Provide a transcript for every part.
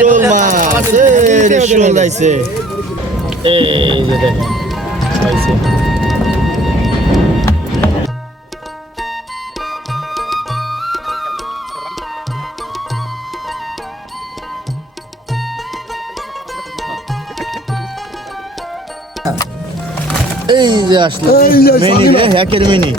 শোল মাছ শোল আইছে এই যে দেখেন আইছে এই যে আসলো। মিনি রে হ্যাকের মিনি।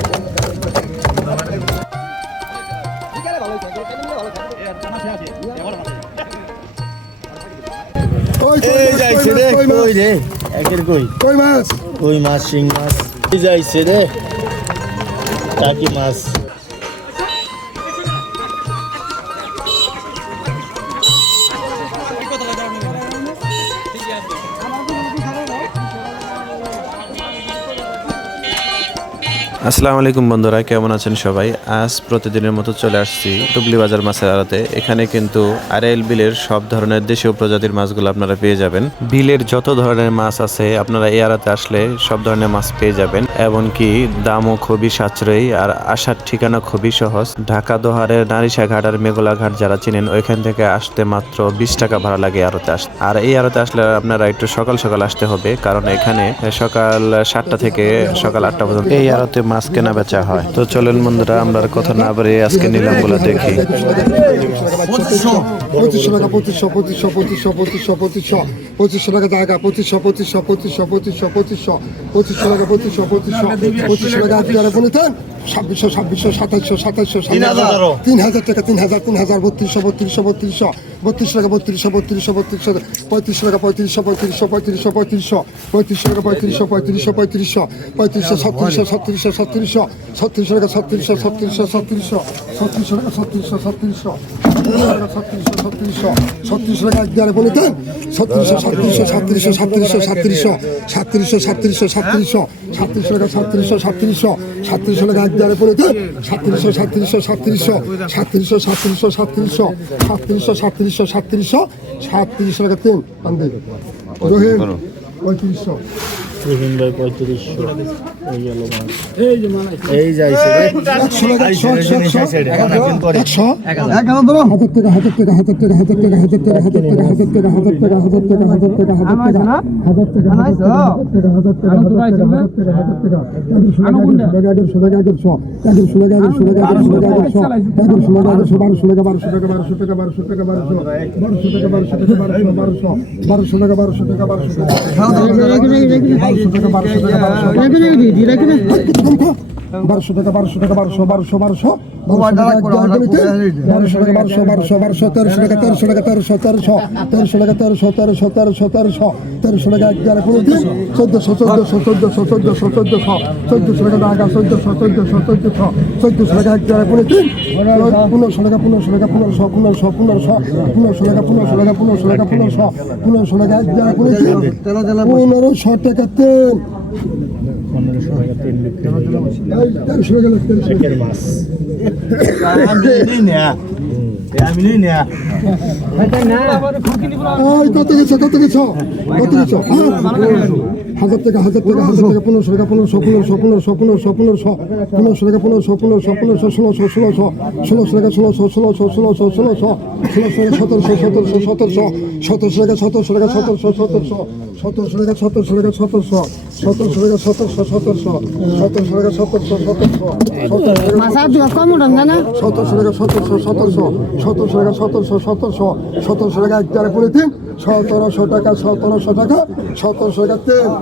কই রে? একের কই? কই মাছ? কই মাছ শিং মাছ? যাইছে রে। টাকি মাছ। আসসালামু আলাইকুম বন্ধুরা, কেমন আছেন সবাই? আজ প্রতিদিনের মতো চলে আসছি টুবলি বাজার মাছের আড়াতে। এখানে কিন্তু আড়াইল বিলের সব ধরনের দেশীয় প্রজাতির মাছগুলো আপনারা পেয়ে যাবেন। বিলের যত ধরনের মাছ আছে, আপনারা এই আড়াতে আসলে সব ধরনের মাছ পেয়ে যাবেন। এমনকি দামও খুবই সাশ্রয়ী আর আসার ঠিকানা খুবই সহজ। ঢাকা দোহারের নারিশা ঘাট আর মেঘলা ঘাট যারা চিনেন, ওইখান থেকে আসতে মাত্র বিশ টাকা ভাড়া লাগে আড়তে আসতে। আর এই আড়তে আসলে আপনারা একটু সকাল সকাল আসতে হবে, কারণ এখানে সকাল সাতটা থেকে সকাল আটটা পর্যন্ত এই আড়তে মাছ কেনা বেচা হয়। তো চলেন বন্ধুরা আমরা কথা না বলে আজকে নিলামগুলো দেখি। পঁচিশশো টাকা পঁচিশশো পঁচিশশো পঁচিশশো পঁচিশশো পঁচিশশো পঁচিশশো টাকা জায়গা পঁচিশশো পঁচিশশো পঁচিশশো পঁচিশশো পঁচিশশো পঁচিশশো টাকা পঁচিশশো পঁচিশশো পঁচিশশো টাকা আপনি আর বলেছেন ছাব্বিশশো ছাব্বিশশো সাতাইশশো সাতাইশশো তিন হাজার। টাকা তিন হাজার তিন হাজার বত্রিশশো বত্রিশশো বত্রিশশো বত্রিশশো টাকা বত্রিশশো বত্রিশশো বত্রিশশো পঁয়ত্রিশশো টাকা পঁয়ত্রিশশো পঁয়ত্রিশশো পঁয়ত্রিশশো পঁয়ত্রিশশো পঁয়ত্রিশশো টাকা পঁয়ত্রিশশো পঁয়ত্রিশশো পঁয়ত্রিশশো পঁয়ত্রিশশো ছত্রিশশো ছত্রিশশো ছত্রিশশো ছত্রিশশো টাকা ছত্রিশশো ছত্রিশশো ছত্রিশশো ছত্রিশশো টাকা ছত্রিশশো ছত্রিশশো ছত্রিশশো ছত্রিশশো ছত্রিশশো টাকা একবারে বলে দেন ছত্রিশশো ছত্রিশশো ছত্রিশশো ছত্রিশশো সাতত্রিশশো সাতত্রিশশো সাতত্রিশশো সাতত্রিশশো সাতত্রিশশো টাকা সাতত্রিশশো সাতত্রিশশো সাতত্রিশশো টাকা একবারে বলে দেন সাতত্রিশশো সাতত্রিশশো সাতত্রিশশো সাতত্রিশশো সাতত্রিশশো সাতত্রিশশো সাতত্রিশশো সাতত্রিশশো সাতত্রিশশো সাতত্রিশশো টাকা তিন রহিম পঁয়ত্রিশশো লিভিং বাই টাকা এই টাকা এই টাকা বারোশো টাকা বারোশো টাকা বারোশো টাকা বারোশো টাকা বারোশো টাকা বারোশো টাকা বারোশো বারোশো বারোশো টাকা বারোশো টাকা বারোশো টাকা বারোশো টাকা বারোশো টাকা বারোশো বারোশো বারোশো। বারোশো টাকা বারোশো বারোশো বারোশো তেরোশো টাকা তেরোশো টাকা তেরোশো তেরোশো তেরোশো টাকা তেরোশো তেরোশো তেরোশো তেরোশো তেরোশো টাকা এগারো করে দিন। চোদ্দশো চোদ্দশো চোদ্দশো চোদ্দশো চোদ্দশো চোদ্দশো টাকা টাকা চোদ্দশো চোদ্দশো চোদ্দশো চোদ্দশো টাকা এগারো করে দিন। পনেরোশো টাকা পনেরোশো টাকা পনেরোশো পনেরোশো পনেরোশো পনেরোশো টাকা পনেরোশো টাকা পনেরোশো টাকা পনেরোশো পনেরোশো টাকা দিন। পনেরোশো টাকা তিন। দেড়শো টাকা লাগতে মাছ আমি নেই না কত গেছ? কত গেছ? কত গেছ হ্যাঁ। হাজার টাকা হাজার টাকা হাজার টাকা পনেরোশো টাকা পনেরোশো পনেরোশো পনেরোশো পনেরোশো পনেরোশো পনেরোশো টাকা পনেরোশো পনেরোশো পনেরোশো ষোলোশো ষোলোশো ষোলোশো টাকা ষোলোশো ষোলোশো ষোলোশো ষোলোশো ষোলোশো সতেরোশো সতেরোশো সতেরোশো সতেরোশো টাকা সতেরোশো টাকা সতেরোশো সতেরোশো সতেরোশো টাকা সতেরোশো টাকা সতেরোশো সতেরোশো টাকা সতেরোশো সতেরোশো সতেরোশো টাকা সতেরোশো সতেরোশো সতেরোশো টাকা সতেরোশো সতেরোশো সতেরোশো টাকা সতেরোশো সতেরোশো সতেরোশো টাকা এক টাকা করে দিন সতেরোশো টাকা সতেরোশো টাকা সতেরোশো টাকা তেল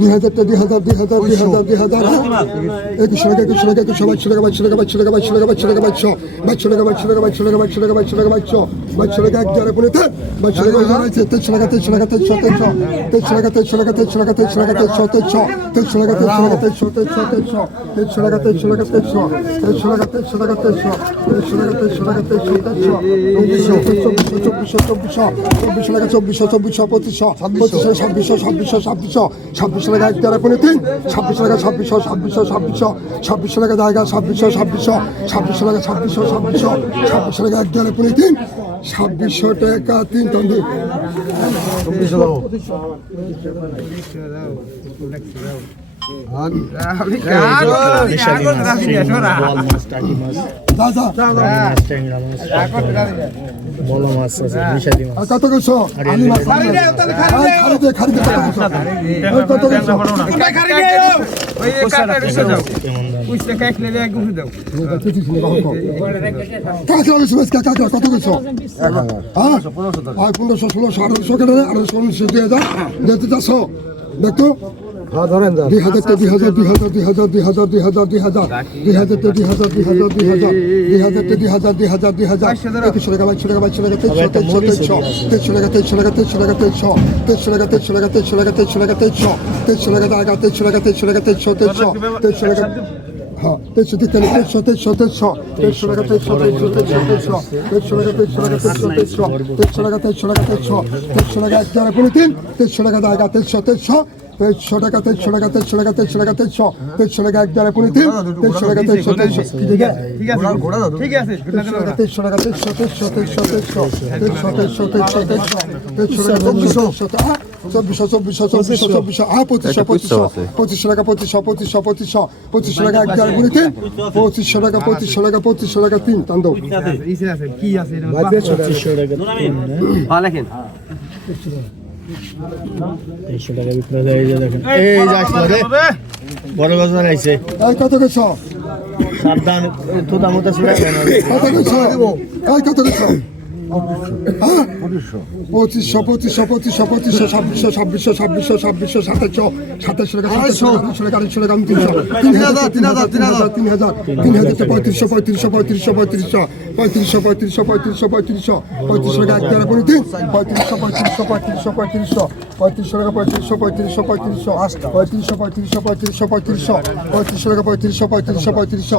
দুই হাজার দুই হাজার দুই হাজার দুই হাজার দুই হাজার একুশশো টাকা একুশশো টাকা একুশশো বাইশশো টাকা বাইশশো টাকা বাইশশো টাকা বাইশশো টাকা বাইশশো টাকা বাইশশো বাইশশো টাকা বাইশশো টাকা বাইশশো টাকা বাইশশো টাকা বাইশশো টাকা বাইশশো বাইশশো টাকা এক জারে পড়ে থাক বাইশশো টাকা হয়েছে তেইশশো টাকা তেইশশো টাকা তেইশশো তেইশশো তেইশশো টাকা তেইশশো টাকা তেইশশো টাকা তেইশশো টাকা তেইশশো তেইশশো টাকা তেইশশো তেইশশো তেইশশো তেইশশো টাকা তেইশশো তেইশশো টাকা তেইশশো তেইশশো টাকা তেইশশো তেইশশো টাকা তেইশশো তেইশশো চব্বিশশো চব্বিশশো চব্বিশশো টাকা চব্বিশশো চব্বিশশো পঁচিশশো পঁচিশশো ছাব্বিশশো ছাব্বিশশো ছাব্বিশশো ছাব্বিশশো টাকা এক দেড় পনেরো তিন ছাব্বিশশো টাকা ছাব্বিশশো ছাব্বিশশো ছাব্বিশশো ছাব্বিশশো টাকা জায়গা ছাব্বিশশো ছাব্বিশশো ছাব্বিশশো টাকা ছাব্বিশশো ছাব্বিশশো ছাব্বিশশো টাকা এক ছাব্বিশশো টাকা তিন যা কত পনেরোশো ষোলোশো আঠারোশো দিয়ে আঠারোশো উনিশশো দুই হাজার দেখতে চারশো দেখতো দুই হাজার তো দুই হাজার দুই হাজার দুই হাজার দুই হাজার দুই হাজার দুই হাজার দুই হাজার দুই হাজার দুই হাজার দুই হাজার দুই হাজার তো দুই হাজার দুই হাজার দুই হাজার একুশশো টাকা বাইশশো টাকা বাইশশো টাকা তেইশশো তেইশশো তেইশশো তেইশশো টাকা তেইশশো টাকা তেইশশো টাকা তেইশশো টাকা তেইশশো টাকা তেইশশো তেইশশো টাকা তেইশশো তেইশশো টাকা টাকা তেইশশো টাকা তেইশশো টাকা তেইশশো তেইশশো তেইশশো টাকা হ্যাঁ তেইশশো তিন তেইশশো তেইশশো তেইশশো তেইশশো টাকা তেইশশো তেইশশো তেইশশো তেইশশো তেইশশো তেইশশো টাকা তেইশশো তেইশশো তেইশশো তেইশশো টাকা তেইশশো তেইশশো টাকা এক টাকা কুড়ি তিন তেইশশো টাকা তেইশশো তেইশশো তেইশশো টাকা তেইশশো টাকা তেইশশো টাকা তেইশশো টাকা তেইশশো তেইশশো টাকা এক কুড়ি তিন তেইশশো টাকা তেইশশো তেইশশো ঠিক আছে। ঠিক আছে। তেইশশো টাকা তেইশশো তেইশশো তেইশশো তেইশশো তেইশশো তেইশশো তেইশশো তেইশশো তেইশশো টাকা চব্বিশশো। চব্বিশশো চব্বিশশো চব্বিশশো হ্যাঁ পঁচিশশো পঁচিশশো পঁচিশশো টাকা পঁচিশশো পঁচিশশো পঁচিশশো পঁচিশশো টাকা এক তিন পঁচিশশো টাকা পঁচিশশো টাকা পঁচিশশো টাকা তিন কি আছে তিনশো টাকা বিক্রয় দেয় এই যে দেখেন। এই যে আসলে বড় বাজার আইছে। কত কিছু সাবধান তো দাম হতে কত কিছু কত কিছু পঁচিশশো পঁচিশশো পঁচিশশো পঁচিশশো ছাব্বিশশো ছাব্বিশশো ছাব্বিশশো ছাব্বিশশো সাতাশশো সাতাশশো টাকা সাতাশশো আড়াইশো টাকা আড়াইশো টাকা তিনশো তিন হাজার তিন হাজার তিন হাজার তিন হাজার তিন হাজার পঁয়ত্রিশশো পঁয়ত্রিশশো পঁয়ত্রিশশো পঁয়ত্রিশশো পঁয়ত্রিশশো পঁয়ত্রিশশো পঁয়ত্রিশশো পঁয়ত্রিশশো পঁয়ত্রিশশো টাকা এক টাকা করে তিন পঁয়ত্রিশশো পঁয়ত্রিশশো পঁয়ত্রিশশো পঁয়ত্রিশশো পঁয়ত্রিশশো টাকা পঁয়ত্রিশশো পঁয়ত্রিশশো পঁয়ত্রিশশো পঁয়ত্রিশশো পঁয়ত্রিশশো পঁয়ত্রিশশো পঁয়ত্রিশশো পঁয়ত্রিশশো টাকা পঁয়ত্রিশশো পঁয়ত্রিশশো পঁয়ত্রিশশো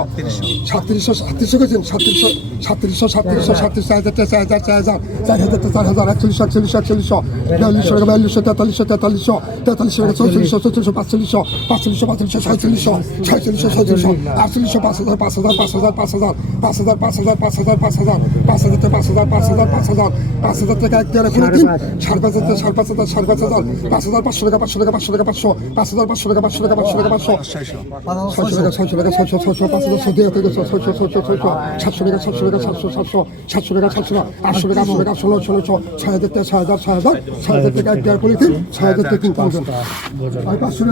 সাতত্রিশশো সাতত্রিশশো গেছেন সাতত্রিশশো সাতত্রিশশো সাতত্রিশশো সাতত্রিশ হাজার চার হাজার চার হাজার চার হাজার চার হাজার একচল্লিশশো একচল্লিশশো একচল্লিশশো বিয়াল্লিশশো টাকা বিয়াল্লিশশো তেতাল্লিশশো তেতাল্লিশশো তেতাল্লিশশো টাকা চৌচল্লিশশো চৌচল্লিশশো পাঁচচল্লিশশো পাঁচচল্লিশশো পাঁচচল্লিশশো ছয়চল্লিশশো ছয়চল্লিশশো ছয়চল্লিশশো আটচল্লিশশো পাঁচ হাজার পাঁচ হাজার পাঁচ হাজার পাঁচ হাজার পাঁচ হাজার পাঁচ হাজার পাঁচ হাজার পাঁচ হাজার পাঁচ হাজার পাঁচ হাজার পাঁচ হাজার পাঁচ হাজার পাঁচ হাজার টাকা এক দেড় করে দিন সাড়ে পাঁচ হাজার সাড়ে পাঁচ হাজার সাড়ে পাঁচ হাজার পাঁচ হাজার পাঁচশো টাকা পাঁচশো টাকা পাঁচশো টাকা পাঁচশো পাঁচ হাজার পাঁচশো টাকা পাঁচশো টাকা পাঁচশো টাকা পাঁচশো ছয়শো টাকা ছয়শো টাকা ছয়শো ছয়শো পাঁচ হাজার ছয় ছয়শো ছয়শো ছয়শো সাতশো টাকা সাতশো টাকা সাতশো সাতশো সাতশো টাকা সাতশো টাকা আটশো টাকা আটশো টাকা ষোলো ষোলোশো ছয় হাজার টাকা ছয় হাজার ছয় হাজার ছয় হাজার টাকা এক পলিথিন ছয় হাজার টাকা তিন পাঁচশো টাকা আমি পাঁচশো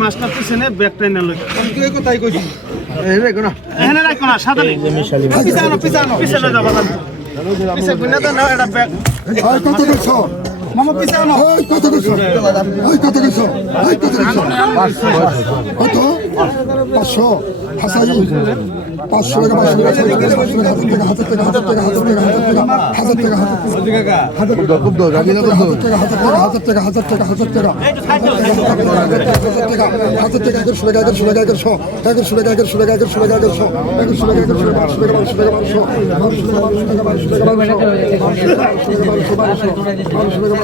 মাছটা পিছনে ব্যাগটাই না লোক কোথায় কইছি। এখানে রাখো না সাদা কত দেখছ মামা পিছানো ওই কত করছ ওই কত করছ ওই কত করছ কত পাঁচশো হাসাই পাঁচশো টাকা পাঁচশো টাকা ছয়শো টাকা টাকা হাজার টাকা হাজার টাকা হাজার টাকা হাজার টাকা হাজার টাকা হাজার টাকা হাজার টাকা হাজার টাকা হাজার টাকা হাজার টাকা হাজার টাকা এগারোশো টাকা এগারোশো টাকা এগারোশো এগারোশো টাকা এগারোশো টাকা এগারোশো টাকা এগারোশো এগারোশো টাকা এগারোশো বারোশো টাকা বারোশো টাকা বারোশো বারোশো টাকা বারোশো টাকা বারোশো টাকা বারোশো টাকা বারোশো টাকা বারোশো টাকা বারোশো টাকা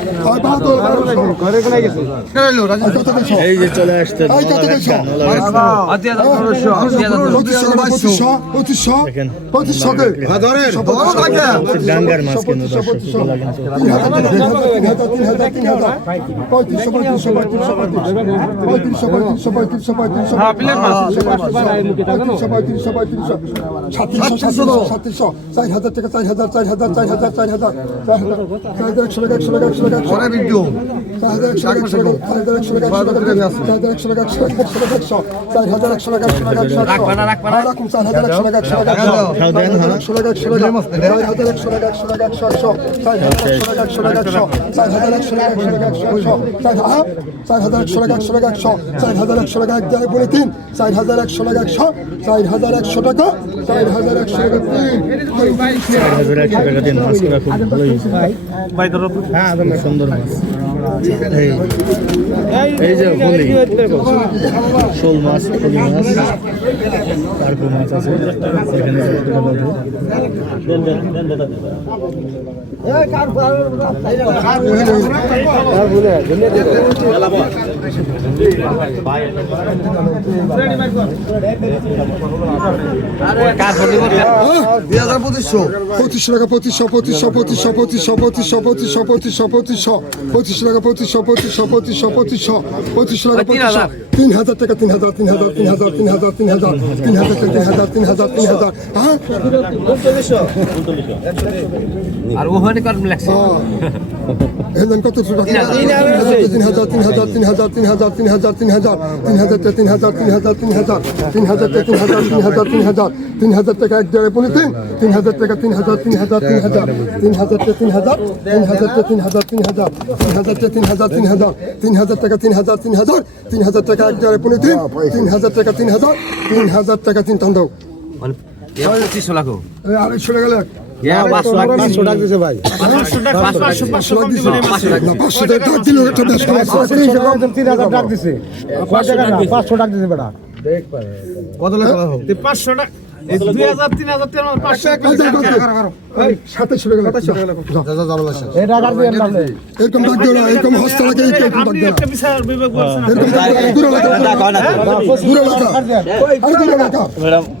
এই সাতশো চার হাজার চার হাজার চার হাজার চার হাজার চার হাজার চার হাজার একশো টাকা একশো টাকা একশো টাকা বিদ্যুৎ চার হাজার একশো টাকা একশো টাকা একশো চার হাজার একশো টাকা একশো চার হাজার একশো টাকা চার হাজার একশো টাকা চার হাজার একশো টাকা ভাই ধরো হ্যাঁ সুন্দর মাছ। এই এই যে বলি শোল মাছ ফুলি মাছ তারপর মাছ আছে এখানে পঁচিশশো টাকা পঁচিশশো পঁচিশশো পঁচিশশো পঁচিশশো পঁচিশশো পঁচিশশো পঁচিশশো পঁচিশশো পঁচিশশো টাকা পঁচিশশো পঁচিশশো পঁচিশশো পঁচিশশো পঁচিশশো টাকা পঁচিশশো তিন হাজার টাকা তিন হাজার তিন হাজার তিন হাজার তিন হাজার তিন হাজার তিন হাজার তিন হাজার তিন হাজার তিন হাজার হ্যাঁ আর ওখানে কর লাগছে এলেন কত টাকা তিন হাজার তিন হাজার তিন হাজার তিন হাজার তিন হাজার তিন হাজার তিন হাজার তিন হাজার তিন হাজার তিন হাজার তিন হাজার তিন হাজার তিন হাজার তিন হাজার তিন হাজার টাকা এক দেড়ে পনেরো তিন হাজার টাকা তিন হাজার তিন হাজার তিন হাজার তিন হাজার তিন হাজার তিন হাজার তিন হাজার তিন হাজার তিন হাজার তিন হাজার তিন হাজার তিন হাজার টাকা তিন হাজার তিন হাজার তিন হাজার টাকা এক দেড়ে পনেরো তিন হাজার টাকা তিন হাজার তিন হাজার টাকা তিন টান দাও আড়াইশো টাকা লাখ পাঁচশো টাকা দিছে বেটা। কত লাখ পাঁচশো টাকা এরকম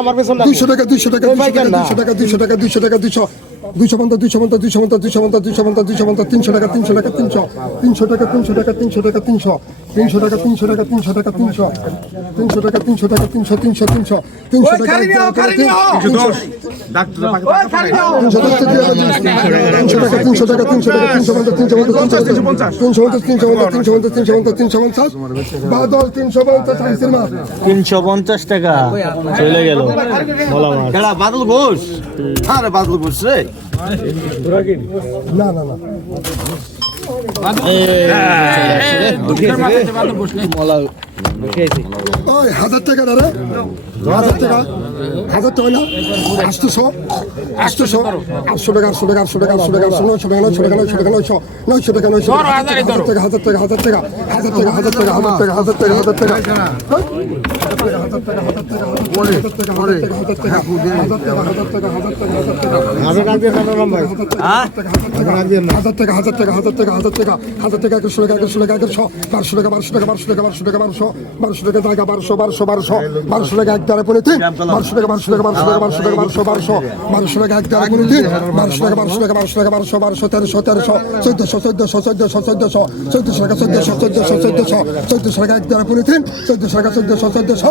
আমার পেছনে 200 টাকা 200 টাকা 200 টাকা 200 টাকা 200 টাকা 200 দুইশো পঞ্চাশ দুইশো পঞ্চাশ দুইশো পঞ্চাশ দুইশো পঞ্চাশ দুইশো পঞ্চাশ দুইশো পঞ্চাশ তিনশো টাকা তিনশো টাকা তিনশো তিনশো টাকা তিনশো টাকা তিনশো টাকা তিনশো তিনশো টাকা তিনশো টাকা তিনশো টাকা তিনশো তিনশো টাকা তিনশো টাকা তিনশো তিনশো তিনশো তিনশো টাকা তিনশো টাকা তিনশো টাকা তিনশো টাকা তিনশো পঞ্চাশ তিনশো পঞ্চাশ তিনশো পঞ্চাশ তিনশো পঞ্চাশ তিনশো পঞ্চাশ তিনশো পঞ্চাশ বাদল তিনশো পঞ্চাশ তিনশো পঞ্চাশ টাকা চলে গেল বাদল ঘোষ আরে বাদল ঘোষ রে না না না হাজার টাকা দাঁড়া হাজার টাকা হাজার টাকা না আটশোশো আটশোশো আটশো টাকা আটশো টাকা আটশো টাকা আটশো টাকা আটশো নয়শো টাকা নয়শো টাকা নয়শো টাকা নয়শো নয়শো টাকা নয়শো টাকা হাজার টাকা হাজার টাকা হাজার টাকা হাজার টাকা হাজার টাকা হাজার টাকা হাজার টাকা হাজার টাকা হাজার টাকা হাজার টাকা হাজার টাকা হাজার টাকা হাজার টাকা একুশশো টাকা একুশশো টাকা বারোশো টাকা টাকা বারোশো টাকা বারোশো টাকা বারোশো টাকা জায়গা বারোশো টাকা বারোশো টাকা বারোশো টাকা টাকা বারোশো টাকা বারোশো বারোশো বারোশো টাকা এক দ্বারা টাকা বারোশো টাকা বারোশো টাকা বারোশো তেরোশো চোদ্দশো চোদ্দশো চোদ্দশো চোদ্দশো চোদ্দশো টাকা চোদ্দশো চোদ্দশো চোদ্দশো চোদ্দশো টাকা দ্বারা পড়ে তিন চোদ্দশো টাকা চোদ্দশো চোদ্দশো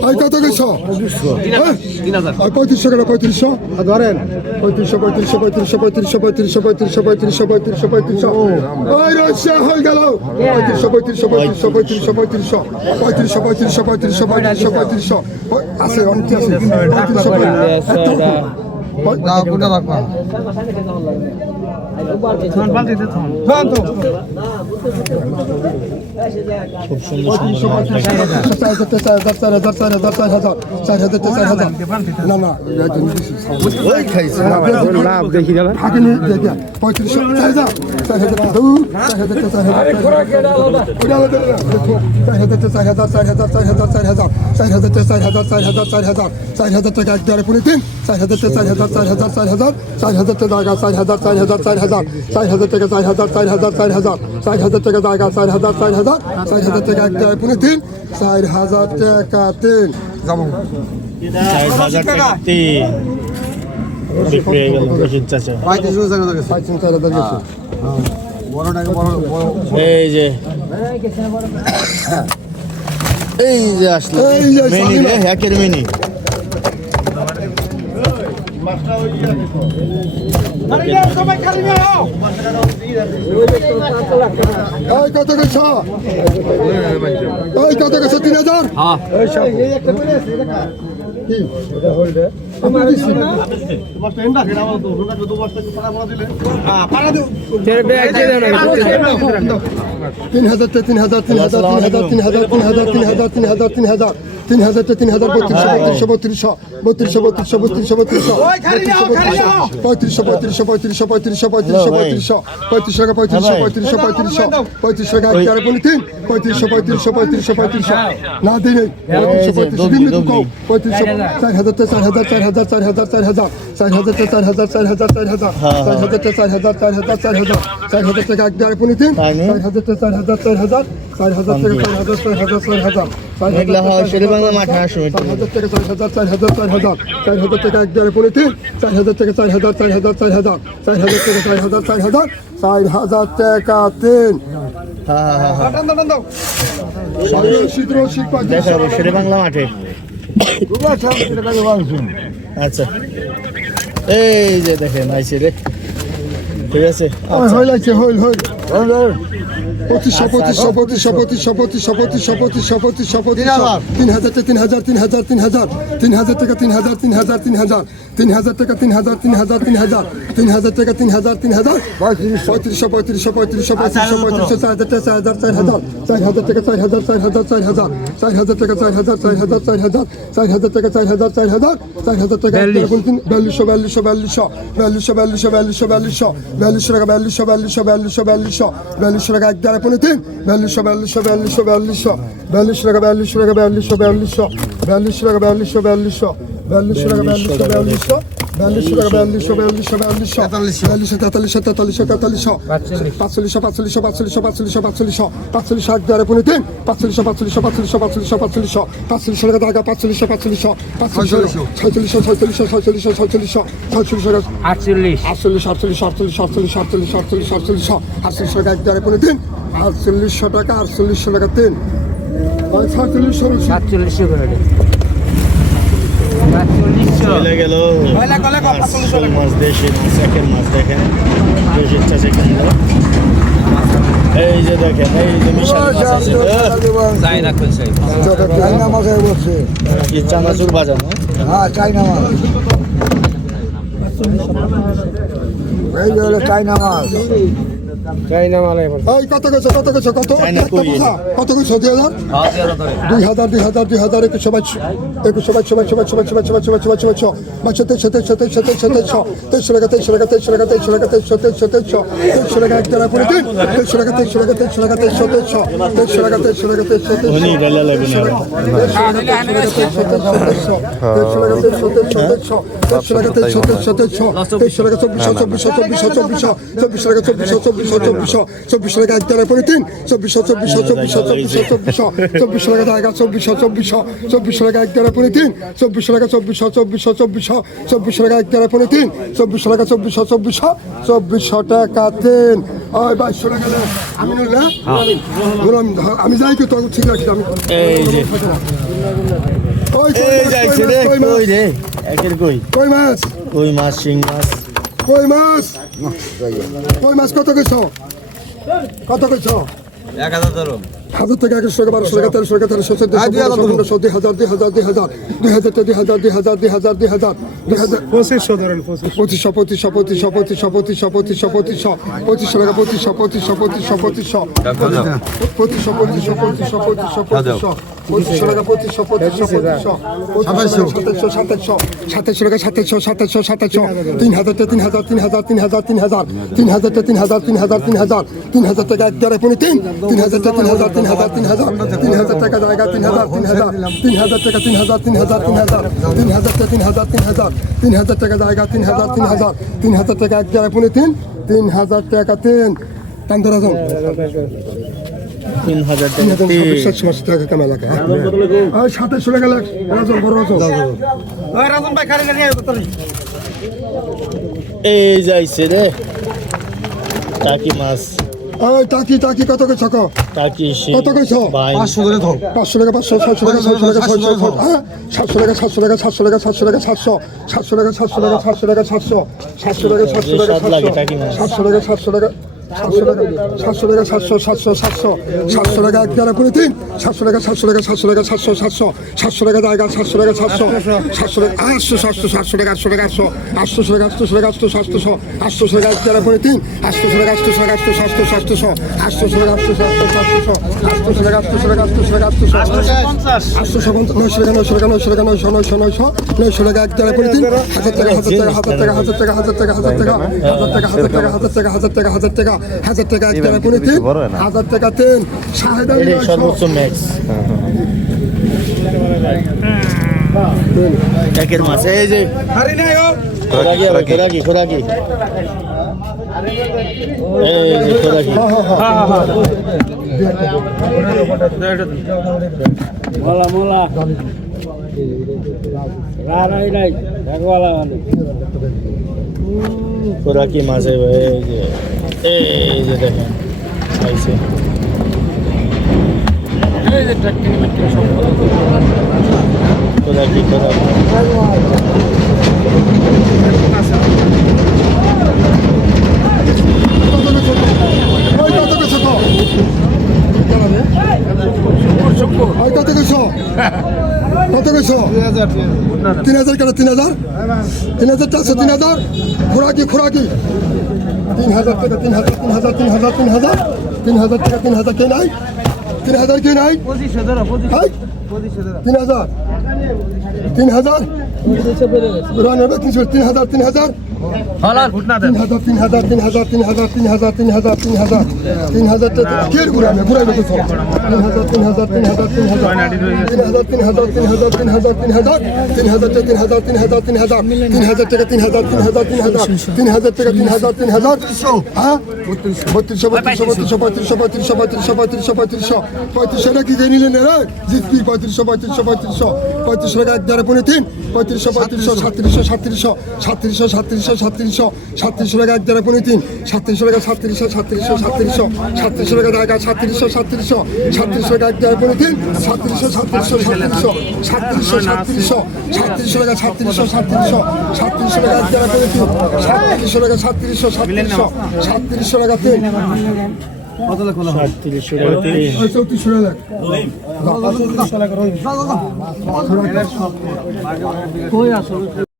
এই কত ওই পঁয়ত্রিশশো কেন পঁয়ত্রিশশো ধরেন পঁয়ত্রিশশো পঁয়ত্রিশশো পঁয়ত্রিশশো পঁয়ত্রিশশো পঁয়ত্রিশশো পঁয়ত্রিশশো পঁয়ত্রিশশো পঁয়ত্রিশশো পঁয়ত্রিশশো ওই রসিয়া হয়ে গেল পঁয়ত্রিশশো পঁয়ত্রিশশো পঁয়ত্রিশশো পঁয়ত্রিশশো পঁয়ত্রিশশো পঁয়ত্রিশশো পঁয়ত্রিশশো পঁয়ত্রিশশো পঁয়ত্রিশশো পঁয়ত্রিশশো আছে অনেক আছে পঁয়ত্রিশশো পঁয়ত্রিশশো খুব সুন্দর সুন্দর মাছ দেখেন চার হাজার চার হাজার চার হাজার চার হাজার চার হাজার চার হাজার চার হাজার দেখি গেল দেখে পঁয়ত্রিশশো চার হাজার চার হাজার চার হাজার চার হাজার চার হাজার চার হাজার চার হাজার চার হাজার চার হাজার চার হাজার চার হাজার চার হাজার চার হাজার চার হাজার চার হাজার হাজার টাকা চার হাজার চার হাজার চার হাজার চার হাজার টাকা চার হাজার চার হাজার চার হাজার চার হাজার টাকা জায়গা চার হাজার চার হাজার চার হাজার টাকা এক পুনে তিন চার হাজার টাকা তিন। যাব। চার হাজার টাকা তিন। বিক্রি হয়ে গেল টাকা। হাজার গেছে এই যে। এই যে আসলো। এই মিনি রে হ্যাকের মিনি এই কত গেছ ওই কত গেছ তিন হাজার। তিন হাজার তে তিন হাজার তিন হাজার তিন হাজার তিন হাজার তিন হাজার তিন হাজার তিন হাজার তিন হাজার তিন হাজার তে তিন হাজার বত্রিশশো বত্রিশশো বত্রিশশো বত্রিশশো বত্রিশশো বত্রিশশো বত্রিশশো পঁয়ত্রিশশো পঁয়ত্রিশশো পঁয়ত্রিশশো পঁয়ত্রিশশো পঁয়ত্রিশশো পঁয়ত্রিশশো পঁয়ত্রিশশো টাকা পঁয়ত্রিশশো পঁয়ত্রিশশো পঁয়ত্রিশশো পঁয়ত্রিশশো টাকা পনেরো তিন পঁয়ত্রিশশো পঁয়ত্রিশশো পঁয়ত্রিশশো পঁয়ত্রিশশো না দিই নেই পঁয়ত্রিশশো পঁয়ত্রিশশো দিন তো কও পঁয়ত্রিশশো চার হাজার চার হাজার চার হাজার চার হাজার চার হাজার চার হাজার চার হাজার চার হাজার চার হাজার চার হাজার তে চার হাজার চার হাজার চার হাজার চার হাজার টাকা পনেরো তিন চার হাজার তে চার হাজার চার হাজার চার হাজার টাকা চার হাজার চার হাজার চার হাজার চার হাজার বাংলা মাঠে আসো চার হাজার টাকা চার হাজার চার হাজার চার হাজার চার হাজার টাকা এক দেড় তিন চার হাজার টাকা চার হাজার চার হাজার চার হাজার চার হাজার টাকা চার হাজার চার হাজার চার হাজার টাকা তিন। দেখাবো শেরে বাংলা মাঠে। আচ্ছা। এই যে দেখেন আইছে রে। ঠিক আছে? হইল হইল হইল পঁচিশশো পঁচিশশো পঁচিশশো পঁচিশশো পঁচিশশো পঁচিশশো পঁচিশশো পঁচিশশো পঁচিশশো। তিন হাজার। টাকা তিন হাজার তিন হাজার তিন হাজার তিন হাজার টাকা তিন হাজার তিন হাজার তিন হাজার। তিন হাজার টাকা তিন হাজার তিন হাজার তিন হাজার তিন হাজার টাকা তিন হাজার তিন হাজার পঁয়ত্রিশশো পঁয়ত্রিশশো পঁয়ত্রিশশো পঁয়ত্রিশশো পঁয়ত্রিশশো চার হাজার টাকা চার হাজার চার হাজার চার হাজার টাকা চার হাজার চার হাজার চার হাজার চার হাজার টাকা চার হাজার চার হাজার চার হাজার চার হাজার টাকা চার হাজার চার হাজার চার হাজার টাকা বিয়াল্লিশশো বিয়াল্লিশশো বিয়াল্লিশশো বিয়াল্লিশশো বিয়াল্লিশশো বিয়াল্লিশশো বিয়াল্লিশশো বিয়াল্লিশশো টাকা বিয়াল্লিশশো বিয়াল্লিশশো বিয়াল্লিশশো বিয়াল্লিশশো বিয়াল্লিশশো টাকা এক দেড় পনেরো তিন বিয়াল্লিশশো বিয়াল্লিশশো বিয়াল্লিশশো বিয়াল্লিশশো বিয়াল্লিশশো টাকা বিয়াল্লিশশো টাকা বিয়াল্লিশশো বিয়াল্লিশশো বিয়াল্লিশশো টাকা বিয়াল্লিশশো বিয়াল্লিশশো বিয়াল্লিশশো টাকা বিয়াল্লিশশো বিয়াল্লিশশো বিয়াল্লিশশো টাকা বিয়াল্লিশশো বিয়াল্লিশশো বিয়াল্লিশশো। বিয়াল্লিশশো তেতাল্লিশশো তেতাল্লিশশো তেতাল্লিশশো। পাঁচচল্লিশশো পাঁচচল্লিশশো পাঁচচল্লিশশো পাঁচচল্লিশশো পাঁচচল্লিশশো। পাঁচচল্লিশশো এক দেড় পনেরো তিন। পাঁচচল্লিশশো পাঁচচল্লিশশো পাঁচচল্লিশশো পাঁচচল্লিশশো পাঁচচল্লিশশো। পাঁচচল্লিশশো টাকা টাকা পাঁচচল্লিশশো পাঁচচল্লিশশো। পাঁচচল্লিশশো ছয়চল্লিশশো। ছয়চল্লিশশো ছয়চল্লিশশো ছয়চল্লিশশো ছয়চল্লিশশো। টাকা আটচল্লিশ। আটচল্লিশ আটচল্লিশ আটচল্লিশ আটচল্লিশ আটচল্লিশ আটচল্লিশ আটচল্লিশশো। আটচল্লিশশো টাকা এক দেড় পনেরো তিন। আটচল্লিশশো টাকা আটচল্লিশশো টাকা তিন। সাতচল্লিশশো সাতচল্লিশশো করে চলে গেল। শোল মাছ দেশি মাছ একের মাছ দেখেন। কিনলো এই যে দেখেন এই যে মিশাল মাছ আছে যাই রাখুন চাইনা মাছ বলছে কি চানাচুর বাজানো হ্যাঁ চাইনা মাছ। এই যে হলো চাইনা মাছ। চাইনা মালে এবার এই কত গেছে কত গেছে কত? কথা। কত গেছে দুই হাজার দুই হাজার দুই হাজার দুই হাজার একুশ বাইশ একুশ বাইশ বাইশ বাইশ বাইশ বাইশ বাইশ বাইশ বাইশ বাইশ বাইশ তেইশশো তেইশশো তেইশশো তেইশশো তেইশশো তেইশশো টাকা তেইশশো টাকা তেইশশো টাকা তেইশশো টাকা তেইশশো তেইশশো তেইশশো তেইশশো টাকা এক টাকা পরে দিন তেইশশো টাকা তেইশশো টাকা তেইশশো টাকা তেইশশো তেইশশো তেইশশো টাকা তেইশশো টাকা তেইশশো তেইশশো ধনী ডালা লাগবে না চব্বিশশো টাকা এক টাকা পরে তিন চব্বিশশো চব্বিশশো চব্বিশশো চব্বিশশো চব্বিশশো চব্বিশশো টাকা টাকা চব্বিশশো চব্বিশশো চব্বিশশো টাকা এক টাকা পরে তিন চব্বিশশো টাকা চব্বিশশো চব্বিশশো চব্বিশশো চব্বিশশো টাকা এক টাকা পরে তিন চব্বিশশো টাকা চব্বিশশো চব্বিশশো চব্বিশশো টাকা তিন ওই বাইশশো টাকা আমি যাই কি তোর ঠিক রাখি আমি এই যে ওই এই যাইছে রে কই রে একের কই কই মাছ কই মাছ শিং মাছ কই মাছ কই মাছ কত কইছ কত কইছ হাজার ধরো হাজার টাকা বারোশো টাকা তেরোশো টাকা তেরোশো চোদ্দশো দুই হাজার দুই হাজার দুই হাজার দুই হাজার দুই হাজার দুই হাজার দুই হাজার দুই হাজার দুই হাজার পঁচিশশো ধরেন পঁচিশ পঁচিশশো পঁচিশশো পঁচিশশো পঁচিশশো পঁচিশশো পঁচিশশো পঁচিশশো পঁচিশশো টাকা পঁচিশশো পঁচিশশো পঁচিশশো পঁচিশশো পঁচিশশো পঁচিশশো পঁচিশশো পঁচিশশো পঁচিশশো টাকা টাকা তিন হাজারটা তিন হাজার তিন হাজার তিন হাজার তিন হাজার তিন হাজারটা তিন হাজার তিন হাজার তিন হাজার তিন হাজার টাকা এক দেড় পনেরো তিন তিন হাজারটা তিন হাজার তিন হাজার তিন হাজার তিন হাজার টাকা জায়গা তিন হাজার তিন হাজার তিন হাজার টাকা তিন হাজার তিন হাজার তিন হাজার তিন হাজার টাকা তিন হাজার তিন হাজার তিন হাজার টাকা জায়গা তিন হাজার তিন হাজার তিন হাজার টাকা এক দেড় পনেরো তিন তিন হাজার টাকা তিন কান্দর আজম তিন হাজার টাকা সাতশো আশি টাকা কামে লাগে আর সাতাশশো টাকা লাগে রাজন বড় রাজন রাজন ভাই খালি এই যাইছে রে টাকি মাছ ওই টাকি টাকি কত কইছ ক টাকি কত কইছ 500 ধরে ধর 500 টাকা 500 600 টাকা 600 টাকা 700 টাকা 700 টাকা 700 টাকা 700 টাকা 700 700 টাকা 700 টাকা 700 টাকা 700 700 টাকা 700 টাকা 700 টাকা 700 টাকা 700 টাকা 700 টাকা সাতশো টাকা সাতশো টাকা সাতশো সাতশো সাতশো সাতশো টাকা এক দেড় করে তিন সাতশো টাকা সাতশো টাকা সাতশো টাকা সাতশো সাতশো সাতশো টাকা জায়গা সাতশো টাকা সাতশো সাতশো টাকা আটশো সাতশো সাতশো টাকা আটশো টাকা আটশো আটশো টাকা আটশো টাকা আটশো সাতশো আটশো টাকা এক দেড় করে তিন আটশো টাকা আটশো টাকা আটশো সাতশো সাতশো আটশো টাকা আটশো সাতশো সাতশো আটশো টাকা আটশো টাকা আটশো টাকা আটশো আটশো নয়শো টাকা নয়শো টাকা নয়শো টাকা নয়শো নয়শো নয়শো নয়শো টাকা এক দেড় করে তিন হাজার টাকা হাজার টাকা হাজার টাকা হাজার টাকা হাজার টাকা হাজার টাকা হাজার টাকা হাজার টাকা হাজার টাকা হাজার টাকা হাজার টাকা হাজার টাকা এক টাকা করে তেল হাজার টাকা তেল সাহেদ সর্বোচ্চ ম্যাক্স একের মাছ। এই যে খোরাকি খোরাকি মোলা মোলা। রাই রাই খোরাকি মাছে ভাই এই যে দেখেন আইসে এই যে ট্রাক কিনে মাটি সম্পদ কোথায় কি কোথায় Ahí está, te কেছো তিন হাজার কেন? তিন হাজার? তিন হাজার চারশো তিন হাজার? খোরাকি খোরাকি। তিন হাজার টাকা তিন হাজার তিন হাজার তিন হাজার তিন হাজার। তিন হাজার টাকা তিন হাজার কে নাই? তিন হাজার কে নাই? তিন হাজার। তিন হাজার? তিন হাজার তিন হাজার। পঁয়ত্রিশশো টাকা একদারে পনেরো তিন পঁয়ত্রিশশো পঁয়ত্রিশশো সাতত্রিশশো সাতত্রিশশো সাতত্রিশশো সাতত্রিশ সাতত্রিশশো সাতত্রিশশো সাতত্রিশশো টাকা এক দেড় পনেরো তিন সাতত্রিশশো টাকা সাতত্রিশশো সাতত্রিশশো সাতত্রিশশো সাতত্রিশশো টাকা জায়গা সাতত্রিশশো সাতত্রিশশো সাতত্রিশশো টাকা এক দেড় পনেরো তিন সাতত্রিশশো সাতত্রিশশো সাতত্রিশশো সাতত্রিশশো সাতত্রিশশো সাতত্রিশশো টাকা সাতত্রিশশো সাতত্রিশশো সাতত্রিশশো টাকা এক দেড় পনেরো তিন সাতত্রিশশো টাকা সাতত্রিশশো সাতত্রিশশো সাতত্রিশশো টাকা তিন টাকা টাকা কই আসলে